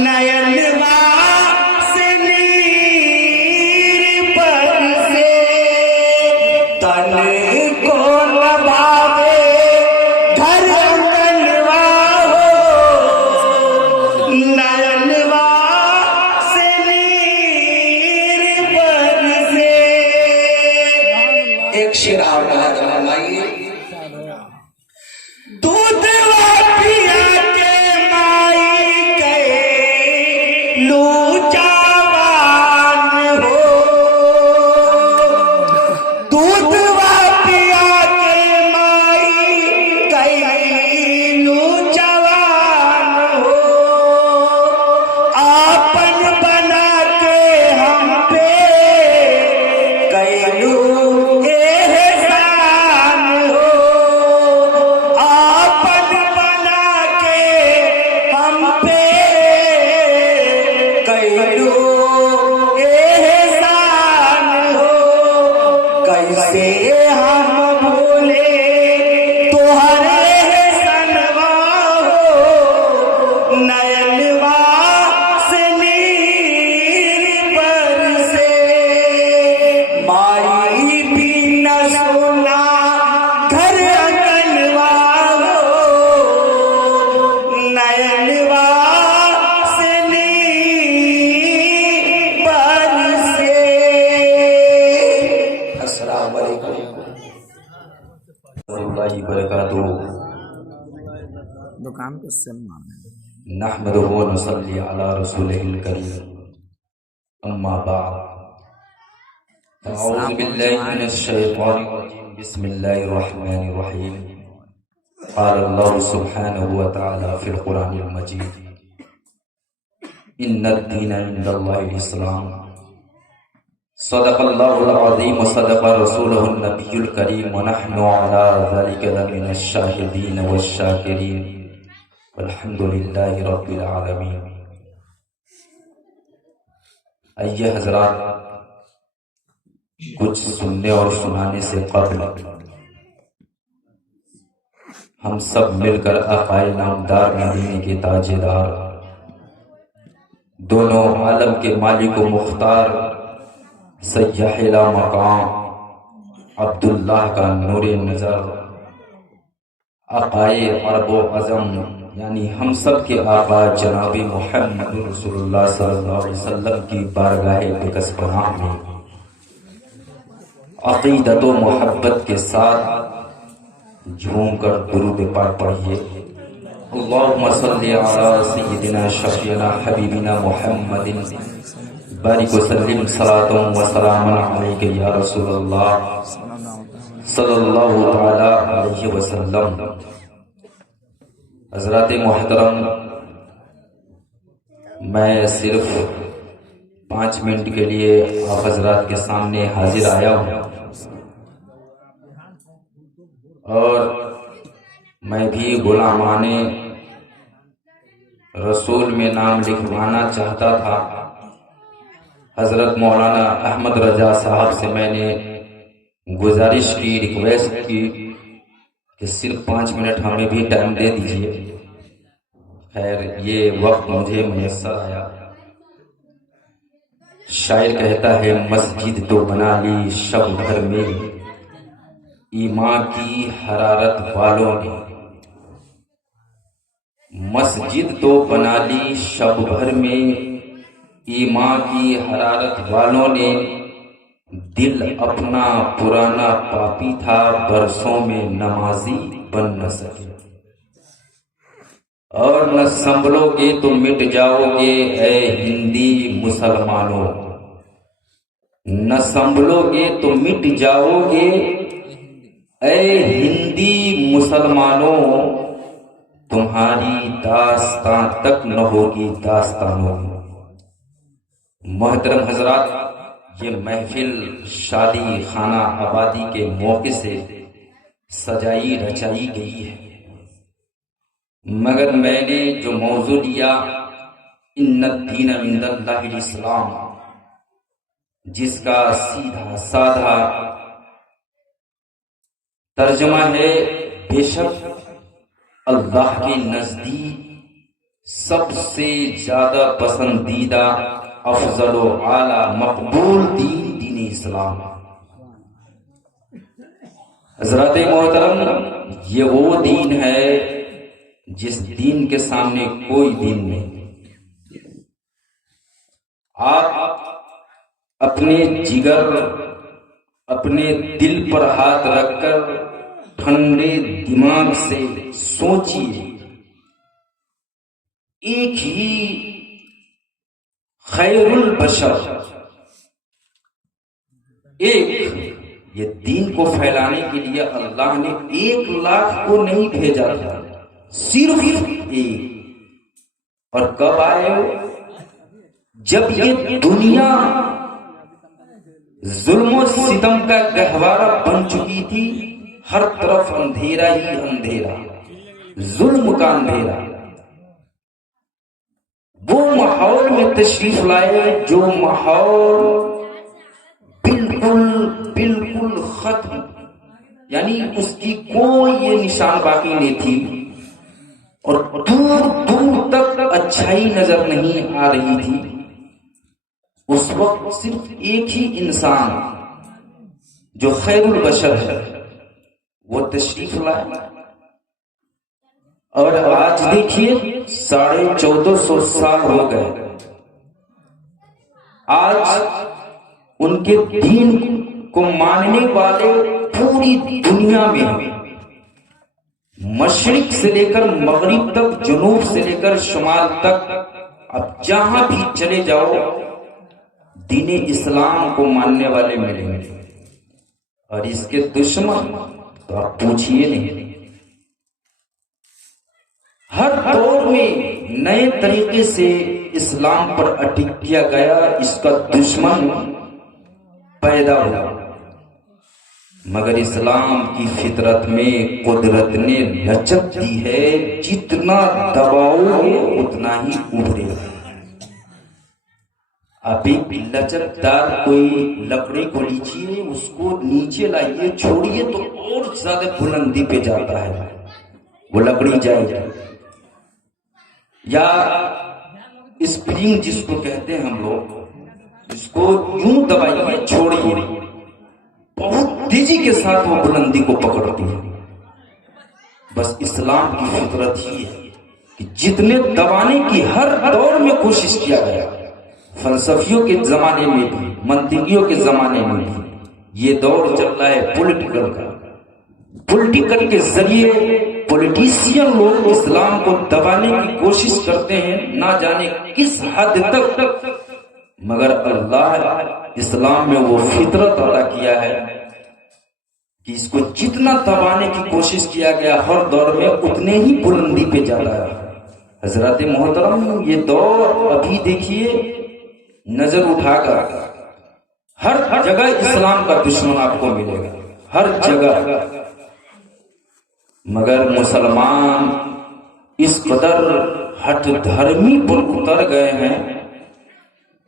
نینوا سے نیر برسے، تن کو نہ بھاوے گھر آنگنوا ہو، نینوا سے نیر برسے۔ ایک شعر اور کہا فرمائیے، دودھوا پیا کے مائی گئے لو جوان ہو، دودھوا پیا کے مائی گئے لو جوان ہو، آپن بنا کے ہم پہ کیلو احسان ہو، آپن بنا کے ہم پہ کیلو احسان ہو، کیسے ہم بھولے تمہارے احسانوا ہو، نینوا سے نیر برسے، مائی بھی نہ سونا گھر آنگنوا ہو، نینوا سے نیر برسے۔ السلام علیکم اللہ وبرکاتہ۔ دکان کو سلمان نحمدہ و نصلی علی رسولہ الکریم، اما بعد، اعوذ باللہ من الشیطان الرجیم، بسم اللہ الرحمن الرحیم۔ قال اللہ سبحانہ وتعالی فی القرآن المجید، ان الدین عند اللہ الاسلام، صدق اللہ العظیم وصدق رسولہ النبی الکریم، ونحن علی ذلک لمن الشاہدین والشاکرین، والحمد للہ رب العالمین۔ آئیے حضرات، کچھ سننے اور سنانے سے قبل ہم سب مل کر آقائے نامدار مدینے کے تاجدار، دونوں عالم کے مالک و مختار، سیاح لا مقام عبداللہ کا نور نظر، آقائے عرب و عظم یعنی ہم سب کے آقا جناب محمد رسول اللہ صلی اللہ علیہ وسلم کی بارگاہ بکس پناہ میں عقیدت و محبت کے ساتھ جھوم کر درود پاک پڑھیے. اللہم صلی علی سیدنا شفیعنا حبیبنا محمد بارک وسلم صلاۃ و سلام علیک یا رسول اللہ صلی اللہ تعالی علیہ وسلم. حضرات محترم، میں صرف 5 منٹ کے لیے آپ حضرات کے سامنے حاضر آیا ہوں، اور میں بھی غلامان رسول میں نام لکھوانا چاہتا تھا. حضرت مولانا احمد رضا صاحب سے میں نے گزارش کی، ریکویسٹ کی کہ صرف 5 منٹ ہمیں بھی ٹائم دے دیجیے. خیر، یہ وقت مجھے میسر آیا. شاعر کہتا ہے مسجد تو بنا لی شب گھر میں ایمان کی حرارت والوں نے. مسجد تو بنا لی شب بھر میں ایمان کی حرارت والوں نے. دل اپنا پرانا پاپی تھا برسوں میں نمازی بن نہ سکے. اور نہ سنبھلو گے تو مٹ جاؤ گے اے ہندی مسلمانوں. نہ سنبھلو گے تو مٹ جاؤ گے اے ہندی مسلمانوں. تمہاری داستان تک نہ ہوگی داستانوں. محترم حضرات، یہ محفل شادی خانہ آبادی کے موقع سے سجائی رچائی گئی ہے، مگر میں نے جو موضوع لیا ان الدین عند اللہ الاسلام، جس کا سیدھا سادھا ترجمہ ہے بے شک اللہ کے نزدیک سب سے زیادہ پسندیدہ افضل و اعلی مقبول دین اسلام. حضرات محترم، یہ وہ دین ہے جس دین کے سامنے کوئی دین نہیں. آپ اپنے جگر، اپنے دل پر ہاتھ رکھ کر ٹھنڈے دماغ سے سوچیے، ایک ہی خیر البشر، ایک یہ دین کو پھیلانے کے لیے اللہ نے 1 لاکھ کو نہیں بھیجا تھا، صرف ایک. اور کب آئے؟ جب یہ دنیا ظلم و ستم کا گہوارہ بن چکی تھی، ہر طرف اندھیرا ہی اندھیرا، ظلم کا اندھیرا. وہ ماحول میں تشریف لائے جو ماحول بالکل ختم، یعنی اس کی کوئی یہ نشان باقی نہیں تھی، اور دور دور تک اچھائی نظر نہیں آ رہی تھی. اس وقت صرف ایک ہی انسان جو خیر البشر ہے وہ تشریف لائے. اور آج دیکھیے 1450 سال ہو گئے. آج ان کے دین کو ماننے والے پوری دنیا میں ہیں، مشرق سے لے کر مغرب تک، جنوب سے لے کر شمال تک. اب جہاں بھی چلے جاؤ دین اسلام کو ماننے والے ملیں گے، اور اس کے دشمن تو آپ پوچھئے نہیں. ہر دور میں نئے طریقے سے اسلام پر اٹیک کیا گیا، اس کا دشمن پیدا ہوا، مگر اسلام کی فطرت میں قدرت نے لچک دی ہے، جتنا دباؤ اتنا ہی ابھرے گا. اب ایک لچکدار کوئی لکڑی کو لیجیے، اس کو نیچے لائیے، چھوڑیے تو اور زیادہ بلندی پہ جاتا ہے، وہ لکڑی جائے گی. یا اسپرنگ جس کو کہتے ہیں ہم لوگ، اس کو یوں دبائیے، چھوڑیے، بہت تیزی کے ساتھ وہ بلندی کو پکڑتی ہے. بس اسلام کی فطرت ہی ہے. کہ جتنے دبانے کی ہر دور میں کوشش کیا گیا، فلسفیوں کے زمانے میں بھی، منطقیوں کے زمانے میں بھی، یہ دور چل رہا ہے پولیٹیکل کا۔ پولیٹیکل کے ذریعے پولیٹیشین لوگ اسلام کو دبانے کی کوشش کرتے ہیں، نہ جانے کس حد تک، مگر اللہ اسلام میں وہ فطرت عطا کیا ہے کہ اس کو جتنا دبانے کی کوشش کیا گیا ہر دور میں اتنے ہی بلندی پہ جاتا ہے۔ حضرات محترم، یہ دور ابھی دیکھیے، نظر اٹھا کر ہر جگہ اسلام کا دشمن آپ کو ملے گا، ہر جگہ، مگر مسلمان اس قدر ہٹ دھرمی پر اتر گئے ہیں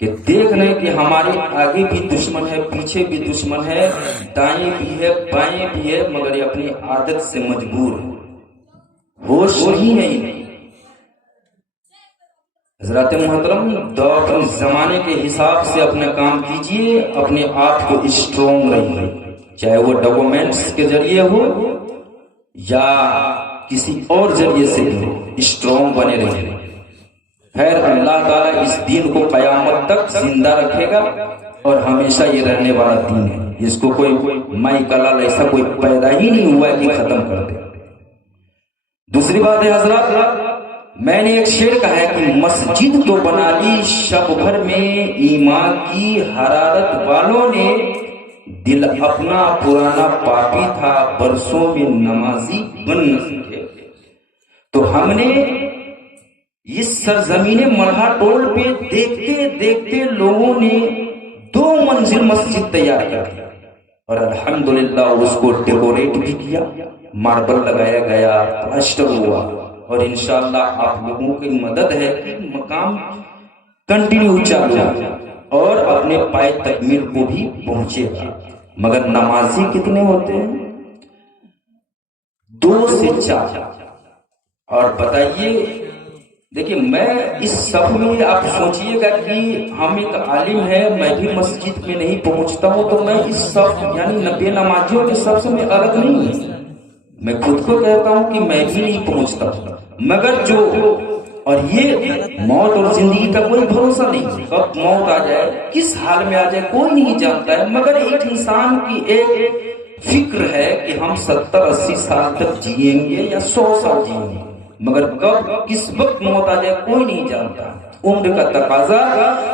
کہ دیکھ رہے کہ ہمارے آگے بھی دشمن ہے، پیچھے بھی دشمن ہے، دائیں بھی ہے، بائیں بھی ہے، مگر یہ اپنی عادت سے مجبور ہے، ہوش ہی نہیں۔ حضرات محترم، اپنے زمانے کے حساب سے اپنا کام کیجئے، اپنے آپ کو اسٹرانگ رہیے، چاہے وہ ڈاکومنٹس کے ذریعے ہو یا کسی اور ذریعے سے بھی ہو، اسٹرانگ بنے رہیے۔ خیر، اللہ تعالیٰ اس دین کو قیامت تک زندہ رکھے گا اور ہمیشہ یہ رہنے والا دین ہے، اس کو کوئی مائی کلال ایسا کوئی پیدا ہی نہیں ہوا ہے کہ ختم کر دے۔ دوسری بات ہے حضرات، میں نے ایک شعر کہا ہے کہ مسجد تو بنا لی شب بھر میں ایمان کی حرارت والوں نے، دل اپنا پرانا پاپی تھا برسوں میں نمازی بن نہ سکے۔ تو ہم نے اس سرزمین مرہا ٹول پہ دیکھتے دیکھتے لوگوں نے 2 منزل مسجد تیار کر دی اور الحمدللہ اس کو ڈیکوریٹ بھی کیا، ماربل لگایا گیا، پلاسٹر ہوا، اور انشاءاللہ آپ لوگوں کی مدد ہے کہ مقام کنٹینیو چالو اور اپنے پائے تکمیل کو بھی پہنچے گا۔ مگر نمازی کتنے ہوتے ہیں؟ 2 سے 4۔ اور بتائیے، دیکھیے میں اس صف میں آپ سوچئے گا کہ ہم ایک عالم ہے، میں بھی مسجد میں نہیں پہنچتا ہوں، تو میں اس صف یعنی 90 نمازیوں کے صف سے میں الگ نہیں ہوں، میں خود کو کہتا ہوں کہ میں بھی نہیں پہنچتا ہوں، مگر جو، اور یہ موت اور زندگی کا کوئی بھروسہ نہیں، کب موت آ جائے، کس حال میں آ جائے کوئی نہیں جانتا ہے، مگر ایک انسان کی ایک فکر ہے کہ ہم 70-80 سال تک جئیں گے یا 100 سال جئیں گے، مگر کب کس وقت موت آ جائے کوئی نہیں جانتا، عمر کا تقاضا۔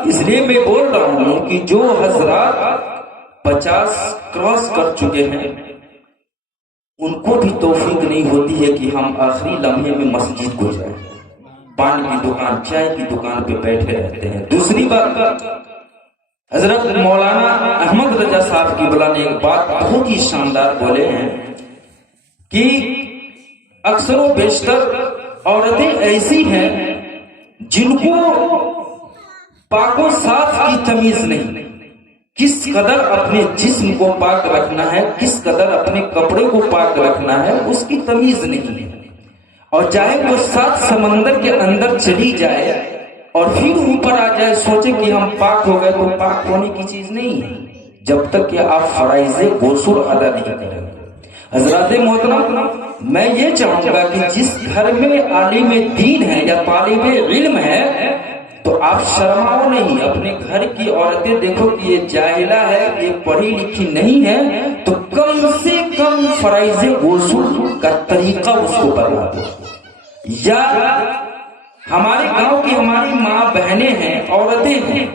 اس لیے میں بول رہا ہوں کہ جو حضرات 50 کراس کر چکے ہیں ان کو بھی توفیق نہیں ہوتی ہے کہ ہم آخری لمحے میں مسجد کو جائیں، پان کی دکان، چائے کی دکان پہ بیٹھے رہتے ہیں۔ دوسری بات، حضرت مولانا احمد رضا صاحب کی بلا نے ایک بات بہت ہی شاندار بولے ہیں کہ اکثر و بیشتر عورتیں ایسی ہیں جن کو پاک و صاف کی تمیز نہیں، کس قدر اپنے جسم کو پاک رکھنا ہے، کس قدر اپنے کپڑے کو پاک رکھنا ہے، اس کی تمیز نہیں ہے، اور چاہے وہ 7 سمندر کے اندر چلی جائے اور پھر اوپر آ جائے، سوچے کہ ہم پاک ہو گئے، تو پاک ہونے کی چیز نہیں ہے جب تک کہ آپ فرائض غسل ادا نہیں کریں۔ حضرات محترم، میں یہ چاہوں گا کہ جس گھر میں عالم دین ہے یا طالب علم ہے تو آپ شرماؤ نہیں، اپنے گھر کی عورتیں دیکھو کہ یہ جاہلہ ہے، یہ پڑھی لکھی نہیں ہے، تو کم سے کم فرائض غسل کا طریقہ اس کو بتا دو۔ یا ہمارے گاؤں کی ہماری ماں بہنیں ہیں، عورتیں ہیں،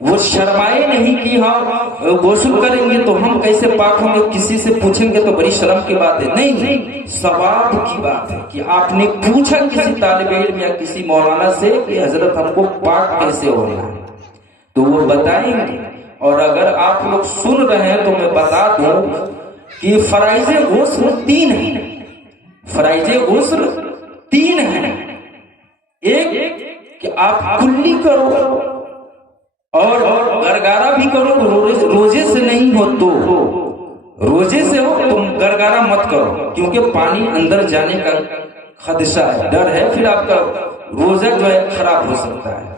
وہ شرمائے نہیں کہ ہم غسل کریں گے تو ہم کیسے پاک ہوں گے، کسی سے پوچھیں گے تو بڑی شرم کی بات ہے، نہیں، ثواب کی بات ہے کہ آپ نے پوچھا کسی طالب علم یا کسی مولانا سے کہ حضرت ہم کو پاک کیسے ہونا ہے، تو وہ بتائیں گے۔ اور اگر آپ لوگ سن رہے ہیں تو میں بتا دوں کہ فرائض غسل 3 ہیں، فرائض غسل 3 ہیں۔ ایک کہ آپ کلی کرو اور گرگارا بھی کرو، روزے سے نہیں ہو تو، روزے سے ہو تو گرگارا مت کرو، کیونکہ پانی اندر جانے کا خدشہ ہے، ڈر ہے، پھر آپ کا روزہ جو ہے خراب ہو سکتا ہے۔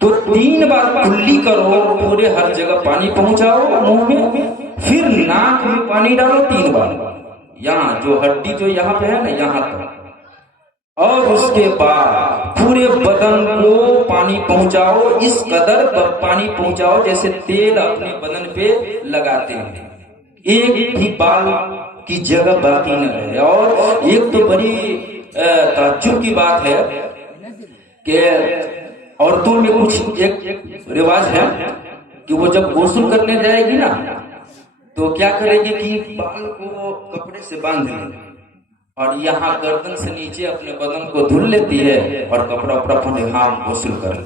تو 3 بار کلی کرو، پورے ہر جگہ پانی پہنچاؤ منہ میں، پھر ناک میں پانی ڈالو 3 بار، یہاں جو ہڈی جو یہاں پہ ہے نا یہاں تک، اور اس کے بعد پورے بدن کو پانی پہنچاؤ، اس قدر پانی پہنچاؤ جیسے تیل اپنے بدن پہ لگاتے ہیں، ایک بھی بال کی جگہ باقی نہ رہے۔ اور ایک تو بڑی تعجب کی بات ہے کہ عورتوں میں کچھ ایک رواج ہے کہ وہ جب غسل کرنے جائے گی نا تو کیا کرے گی کہ بال کو کپڑے سے باندھ لے اور یہاں گردن سے نیچے اپنے بدن کو دھل لیتی ہے اور کپڑا اپڑا پہنے، ہاں غسل کر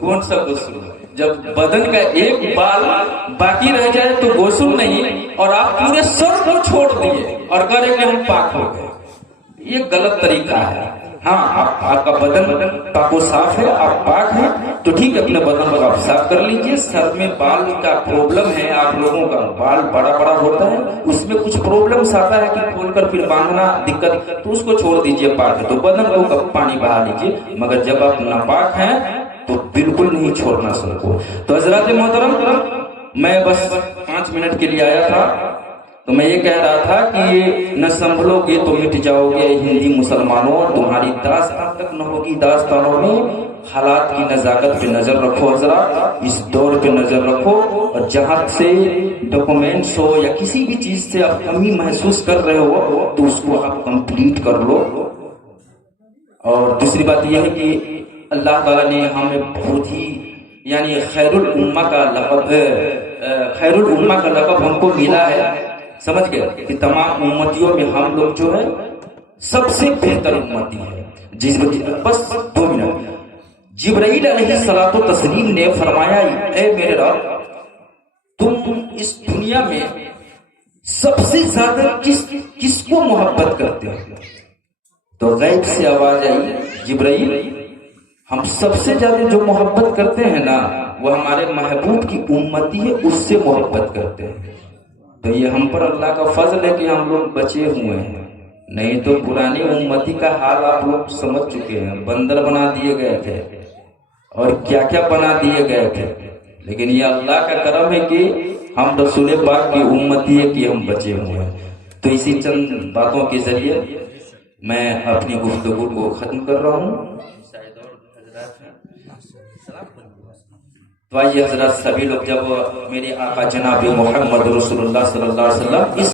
کون سا غسل؟ جب بدن کا ایک بال باقی رہ جائے تو غسل نہیں، اور آپ پورے سر کو چھوڑ دیے اور کرے کہ ہم پاک ہو گئے، یہ غلط طریقہ ہے۔ ہاں آپ کا بدن پاک و صاف ہے، آپ پاک ہیں تو ٹھیک ہے، اپنے بدن کو آپ صاف کر لیجئے۔ سر میں بال کا پرابلم ہے، آپ لوگوں کا بال بڑا بڑا ہوتا ہے، اس میں کچھ پرابلمس آتا ہے کہ کھول کر پھر باندھنا دقت، تو اس کو چھوڑ دیجئے، پاک ہے تو بدن کو پانی بہا لیجئے۔ مگر جب آپ ناپاک ہیں تو بالکل نہیں چھوڑنا سر کو۔ تو حضرات محترم، میں بس 5 منٹ کے لیے آیا تھا، تو میں یہ کہہ رہا تھا کہ یہ نہ سنبھلو گے تو مٹ جاؤ گے ہندی مسلمانوں، تمہاری داستان تک نہ ہوگی داستانوں میں۔ حالات کی نزاکت پہ نظر رکھو حضرات، اس دور پہ نظر رکھو، اور جہاں سے ڈاکومنٹس ہو یا کسی بھی چیز سے آپ کمی محسوس کر رہے ہو تو اس کو آپ کمپلیٹ کر لو۔ اور دوسری بات یہ ہے کہ اللہ تعالیٰ نے ہمیں بہت ہی یعنی خیر الامہ کا لقب ہم کو ملا ہے، سمجھ گئے کہ تمام امتیوں میں ہم لوگ جو ہے سب سے بہتر امتی ہے۔ بس 2 منٹ، جبرائیل علیہ الصلوۃ والتسلیم نے فرمایا، اے میرے رب، تم اس دنیا میں سب سے زیادہ کس کو محبت کرتے ہو؟ تو غیب سے آواز آئی، جبرائیل، ہم سب سے زیادہ جو محبت کرتے ہیں نا وہ ہمارے محبوب کی امتی ہے، اس سے محبت کرتے ہیں۔ تو یہ ہم پر اللہ کا فضل ہے کہ ہم لوگ بچے ہوئے ہیں، نہیں تو پرانی امتی کا حال آپ لوگ سمجھ چکے ہیں، بندر بنا دیے گئے تھے اور کیا کیا بنا دیے گئے تھے۔ لیکن یہ اللہ کا کرم ہے کہ ہم رسول پاک کی امتی ہے کہ ہم بچے ہوئے ہیں۔ تو اسی چند باتوں کے ذریعے میں اپنی گفتگو کو ختم کر رہا ہوں۔ تو آئیے حضرات سبھی لوگ، جب میرے آقا جناب محمد رسول اللہ صلی اللہ علیہ وسلم اس